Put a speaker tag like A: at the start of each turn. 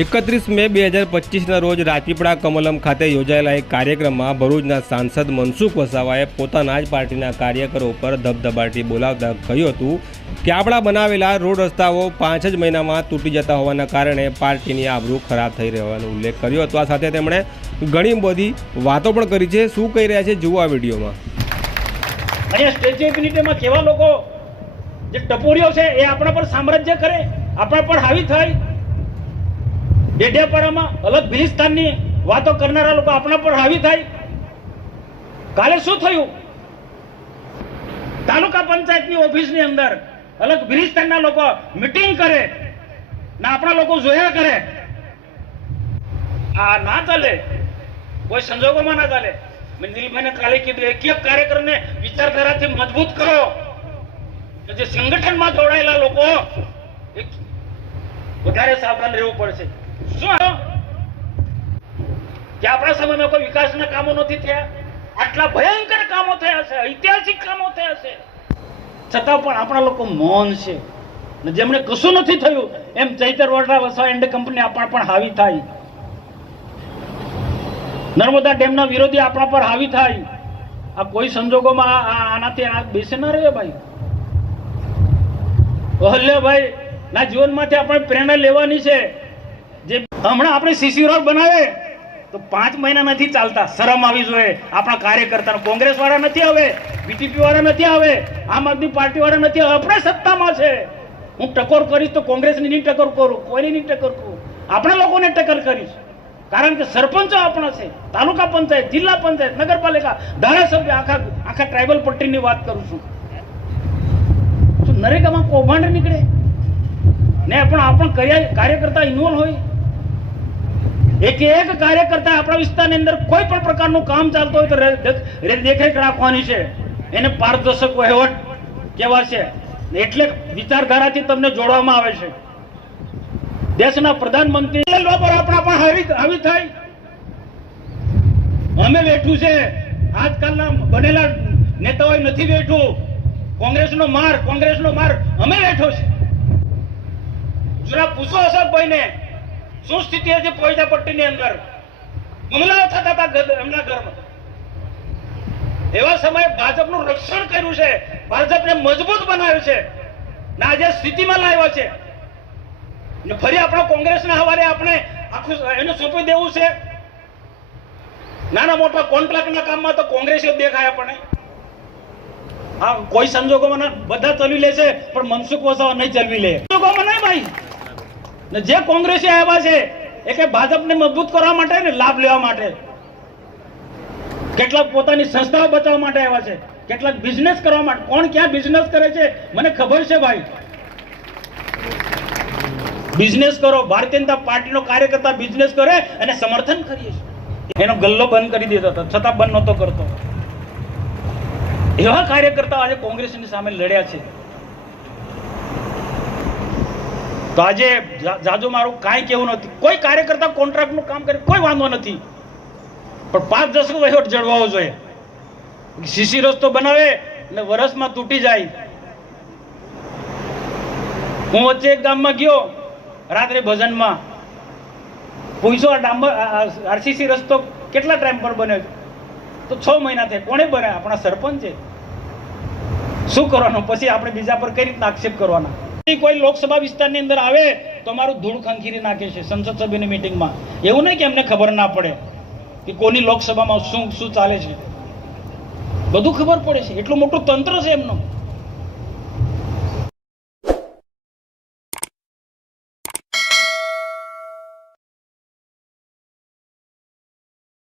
A: એકત્રીસ મે બે હજાર પચીસના રોજ રાજપીપળા કમલમ ખાતે યોજાયેલા એક કાર્યક્રમમાં ભરૂચના સાંસદ મનસુખ વસાવાએ પોતાના જ પાર્ટીના કાર્યકરો ઉપર ધબધબાટી બોલાવતા કહ્યું હતું કે આપણા બનાવેલા રોડ રસ્તાઓ પાંચ જ મહિનામાં તૂટી જતા હોવાના કારણે પાર્ટીની આબરૂ ખરાબ થઈ રહેવાનો ઉલ્લેખ કર્યો હતો. આ સાથે તેમણે ઘણી બધી વાતો પણ કરી છે. શું કહી રહ્યા છે જુઓ આ વિડીયોમાં.
B: કેવા લોકો? જે ટપોરીઓ છે, એ આપણા પર સામ્રાજ્ય કરે, આપણા પર હાવી થાય ડેડિયાપાડામાં અલગ ભિલિસ્તાનની વાતો કરનારા લોકો આપણા પર હાવી થાય. કાલે શું થયું? તાલુકા પંચાયતની ઓફિસની અંદર અલગ ભિલિસ્તાનના લોકો મિટિંગ કરે ને આપણા લોકો જોયા કરે. આ ના ચાલે. કોઈ સંજોગોમાં ના ચાલે. નીલભાઈને કાલે કીધું, એક એક કાર્યક્રમને વિચારધારાથી મજબૂત કરો. જે સંગઠનમાં જોડાયેલા લોકો વધારે સાવધાન રહેવું પડશે. શું? કે આપણા સમયમાં કોઈ વિકાસના કામો નથી થયા. આટલા ભયંકર કામો થયા છે, ઐતિહાસિક કામો થયા છે. છતાં પણ આપણા લોકો મૌન છે. ને જેમણે કશું નથી થયું, એમ ચૈતર વડરા વસવા એન્ડ કંપની આપણા પણ હાવી થાય. નર્મદા ડેમના વિરોધી આપણા પર હાવી થાય. આ કોઈ સંજોગોમાં આનાથી આ બેસે ના રહે ભાઈ. અહલ્યાભાઈ ના જીવનમાંથી આપણે પ્રેરણા લેવાની છે. હમણાં આપણે સીસી રોડ બનાવે, તો પાંચ મહિના નથી ચાલતા. શરમ આવી જોઈએ. આપણા કાર્યકર્તા કોંગ્રેસ વાળા નથી આવે બીટીપી વાળા નથી આવે, આમ આદમી પાર્ટી વાળા નથી આવે. આપણે સત્તામાં છે. હું ટકોર કરીશ તો કોંગ્રેસની નહીં ટકોર કરું, કોઈની નહીં ટકોર કરું. આપણા લોકોને ટક્કર કરીશ. કારણ કે સરપંચો આપણા છે, તાલુકા પંચાયત, જિલ્લા પંચાયત, નગરપાલિકા, ધારાસભ્ય, આખા આખા ટ્રાઇબલ પટ્ટીની વાત કરું છું. નરેગામાં કૌભાંડ નીકળે. ને પણ આપણ કર્યા કાર્યકર્તા ઇન્વોલ્વ હોય. એક એક કાર્યકર્તા આપણા વિસ્તારની અંદર કોઈ પણ પ્રકારનું કામ ચાલતું હોય તો દેખરેખ રાખવાની છે. એને પારદર્શક વહીવટ કહેવા છે. એટલે વિચારધારાથી તમને જોડવામાં આવે છે. દેશના પ્રધાનમંત્રી લોકો આપણા પણ હાવી હાવી થાય અમે બેઠું છે. આજકાલના બનેલા નેતાઓએ નથી બેઠું. કોંગ્રેસનો માર કોંગ્રેસનો માર. અમે બેઠો છે. જરા પૂછો અશોકભાઈને. શું સ્થિતિ હતી પોઈજા પટ્ટીની અંદર? હુમલાઓ થતા હતા એમના ઘરમાં. એવા સમયે ભાજપનું રક્ષણ કર્યું છે. ભાજપને મજબૂત બનાવ્યું છે. ને આજે સ્થિતિમાં લાવ્યા છે. ને ફરી આપણો કોંગ્રેસના હવાલે આપણે આખું એને સોંપી દેવું છે. નાના મોટા કોન્ટ્રાક્ટના કામમાં તો કોંગ્રેસ જ દેખાય આપણને. હા, કોઈ સંજોગોમાં ના બધા ચલવી લેશે પણ મનસુખ વસાવા નહીં ચલવી લે. સંજોગોમાં નહીં ભાઈ. ને જે કોંગ્રેસી આવ્યા છે, એ કે ભાજપને મજબૂત કરવા માટે ને લાભ લેવા માટે. કેટલાક પોતાની સંસ્થાઓ બચાવવા માટે આવ્યા છે, કેટલાક બિઝનેસ કરવા માટે. કોણ ક્યાં બિઝનેસ કરે છે, મને ખબર છે ભાઈ. બિઝનેસ કરો, ભારતીય જનતા પાર્ટીનો કાર્યકર્તા બિઝનેસ કરે અને સમર્થન કરીએ છીએ. એનો ગલ્લો બંધ કરી દેતો હતો, છતાં બંધ નહોતો કરતો. એવા કાર્યકર્તા આજે કોંગ્રેસની સામે લડ્યા છે. તો આજે જાજો મારું કાંઈ કેવું નથી. કોઈ કાર્યકર્તા કોન્ટ્રાક્ટનું કામ કરે, કોઈ વાંધો નથી. પણ પાંચ દશક વહીવટ જળવાવો જોઈએ. સીસી રસ્તો બનાવે અને વરસમાં તૂટી જાય. હું વચ્ચે એક ગામમાં ગયો, રાત્રે ભજનમાં. પૂછો આ ડાંબર આરસીસી રસ્તો કેટલા ટાઈમ પર બન્યો તો છ મહિના થાય. કોણે બને આપણા સરપંચ. શું કરવાનું? પછી આપણે બીજા પર કઈ રીતના આક્ષેપ કરવાના? કોઈ લોકસભા વિસ્તારની અંદર આવે તો અમારું ધૂળ ખંખીરી નાખે છે, સંસદ સભ્યની મિટિંગમાં એવું નહીં કે એમને ખબર ના પડે કે કોની લોકસભામાં શું શું ચાલે છે. બધું ખબર પડે છે. એટલું મોટું તંત્ર છે એમનું.